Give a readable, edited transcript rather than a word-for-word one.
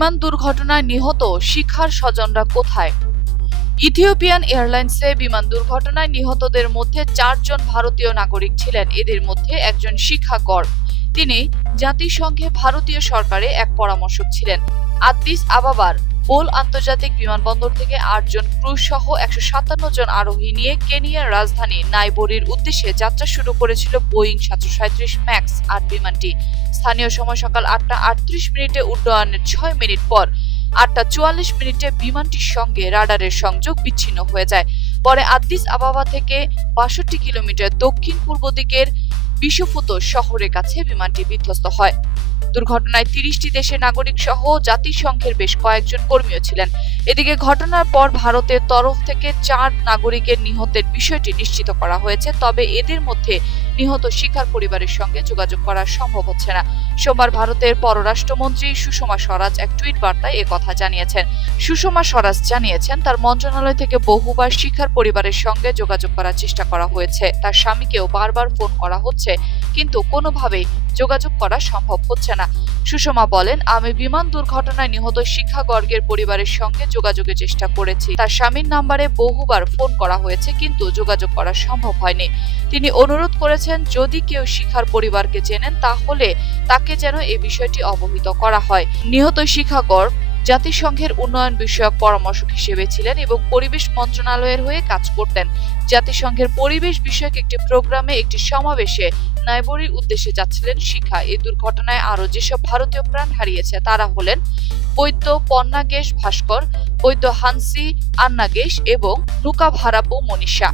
বিমান দুর্ঘটনায় নিহত শিখার স্বজনরা কোথায়? ইথিওপিয়ান এয়ারলাইন্সে বিমান দুর্ঘটনায় নিহতদের মধ্যে 4 জন ভারতীয় নাগরিক ছিলেন। এদের মধ্যে একজন শিখা গর্গ। তিনি জাতিসংঘে ভারতীয় সরকারে এক পরামর্শক ছিলেন। আদ্দিস আবাবার বোল আন্তর্জাতিক বিমানবন্দর থেকে 8 জন ক্রু সহ 157 জন আরোহী নিয়ে কেনিয়ার রাজধানী নাইরোবির উদ্দেশ্যে যাত্রা শুরু করেছিল বোয়িং 737 ম্যাক্স 8 বিমানটি। স্থানীয় সময় সকাল 8টা 38 মিনিটে উড্ডয়নের 6 মিনিট পর 8টা 44 মিনিটে বিমানটির সঙ্গে রাডারের সংযোগ বিচ্ছিন্ন হয়ে যায়। পরে আদ্দিস আবাবা থেকে 62 কিলোমিটার দক্ষিণ পূর্ব দিকের বিশোফুতো শহরের কাছে বিমানটি বিধ্বস্ত হয়। দুর্ঘটনায় 30টি দেশের নাগরিক সহ জাতিসংঘের বেশ কয়েকজন কর্মীও ছিলেন। এদিকে ঘটনার পর ভারতের তরফ থেকে 4 নাগরিকের নিহতের বিষয়টি নিশ্চিত করা হয়েছে, তবে এদের মধ্যে নিহত শিখার পরিবারের সঙ্গে যোগাযোগ করা সম্ভব হচ্ছে না। সোমবার ভারতের পররাষ্ট্রমন্ত্রী সুষমা স্বরাজ এক টুইট বার্তায় একথা জানিয়েছেন। সুষমা স্বরাজ জানিয়েছেন, তার মন্ত্রণালয় থেকে বহুবার শিখার পরিবারের সঙ্গে যোগাযোগ করার চেষ্টা করা হয়েছে। তার স্বামীকেও বারবার ফোন করা হচ্ছে, কিন্তু কোনোভাবেই যোগাযোগ করা সম্ভব হচ্ছে না। সুষমা বলেন, আমি বিমান দুর্ঘটনায় নিহত শিখা গর্গের পরিবারের সঙ্গে যোগাযোগের চেষ্টা করেছি। তার স্বামীর নাম্বারে বহুবার ফোন করা হয়েছে, কিন্তু যোগাযোগ করা সম্ভব হয়নি। তিনি অনুরোধ করেছেন, যদি কেউ শিখার পরিবারকে চেনেন তাহলে তাকে যেন এই বিষয়টি অবহিত করা হয়। নিহত শিখা গর্গ জাতিসংঘের উন্নয়ন বিষয়ক পরামর্শক হিসেবে ছিলেন এবং পরিবেশ মন্ত্রণালয়ের হয়ে কাজ করতেন। জাতিসংঘের পরিবেশ বিষয়ক একটি প্রোগ্রামে একটি সমাবেশে নাইরোবির উদ্দেশ্যে যাচ্ছিলেন শিখা। এই দুর্ঘটনায় আরো যেসব ভারতীয় প্রাণ হারিয়েছে তারা হলেন বৈদ্য পন্নাগেশ ভাস্কর, বৈদ্য হানসি আন্নাগেশ এবং নুকা ভারাপো মনীষা।